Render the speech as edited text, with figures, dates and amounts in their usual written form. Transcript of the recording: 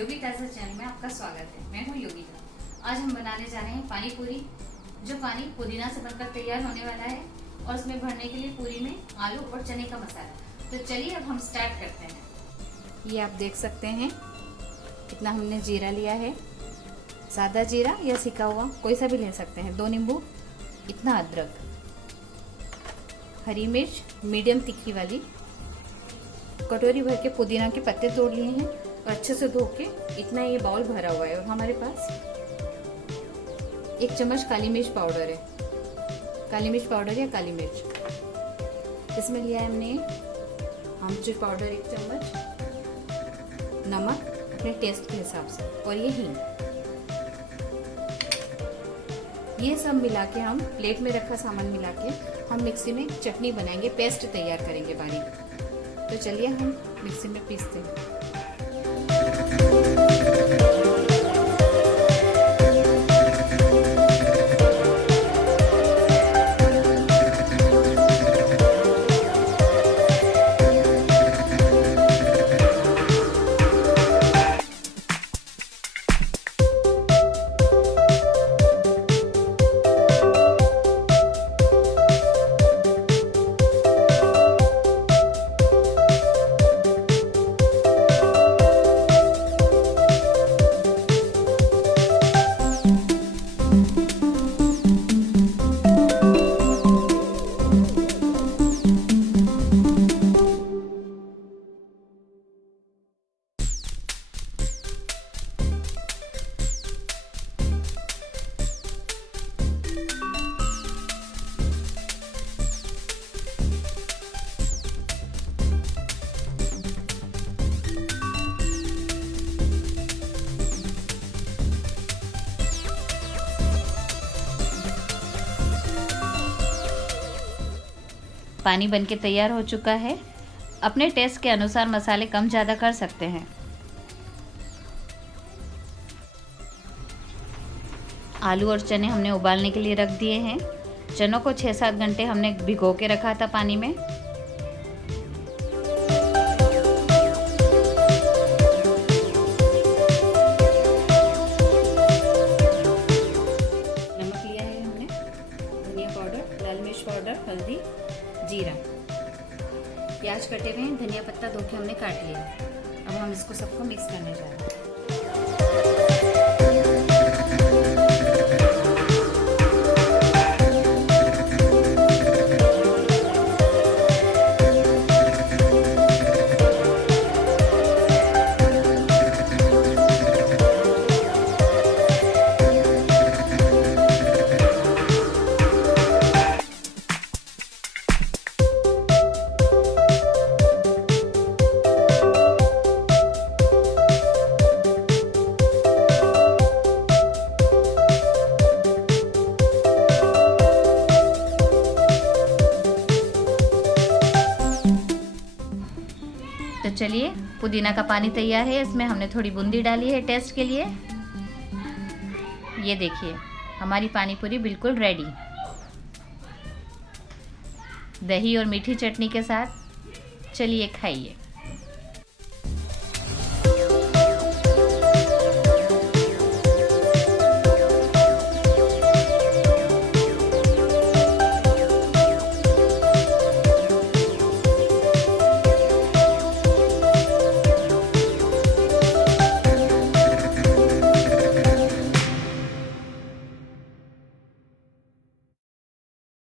योगीताज़ा channel में आपका स्वागत है। मैं हूँ योगीता। आज हम बनाने जा रहे हैं पानी पूरी, जो पानी पुदीना से बनकर तैयार होने वाला है और उसमें भरने के लिए पूरी में आलू और चने का मसाला। तो चलिए अब हम स्टार्ट करते हैं। ये आप देख सकते हैं कितना हमने जीरा लिया है, सादा जीरा या सिका हुआ कोई सा भी ले सकते हैं। 2 नींबू, इतना अदरक, हरी मिर्च मीडियम तीखी वाली, कटोरी भर के पुदीना के पत्ते तोड़ लिए हैं और अच्छे से धो के इतना ये बाउल भरा हुआ है। और हमारे पास 1 चम्मच काली मिर्च पाउडर है, काली मिर्च पाउडर या काली मिर्च। इसमें लिया है हमने आमचूर पाउडर 1 चम्मच, नमक अपने टेस्ट के हिसाब से, और ये हींग। ये सब मिला के हम प्लेट में रखा सामान मिला के हम मिक्सी में चटनी बनाएंगे, पेस्ट तैयार करेंगे बारीक। तो चलिए हम मिक्सी में पीसते हैं। पानी बनके तैयार हो चुका है। अपने टेस्ट के अनुसार मसाले कम ज़्यादा कर सकते हैं। आलू और चने हमने उबालने के लिए रख दिए हैं। चनों को 6-7 घंटे हमने भिगो के रखा था पानी में। नमक लिया है हमने, धनिया पाउडर, लाल मिर्च पाउडर, हल्दी, जीरा, प्याज कटे हुए हैं, धनिया पत्ता धो के हमने काट लिया। अब हम इसको सबको मिक्स करने जा रहे हैं। तो चलिए, पुदीना का पानी तैयार है। इसमें हमने थोड़ी बूंदी डाली है टेस्ट के लिए। ये देखिए, हमारी पानी पूरी बिल्कुल रेडी। दही और मीठी चटनी के साथ। चलिए खाइए।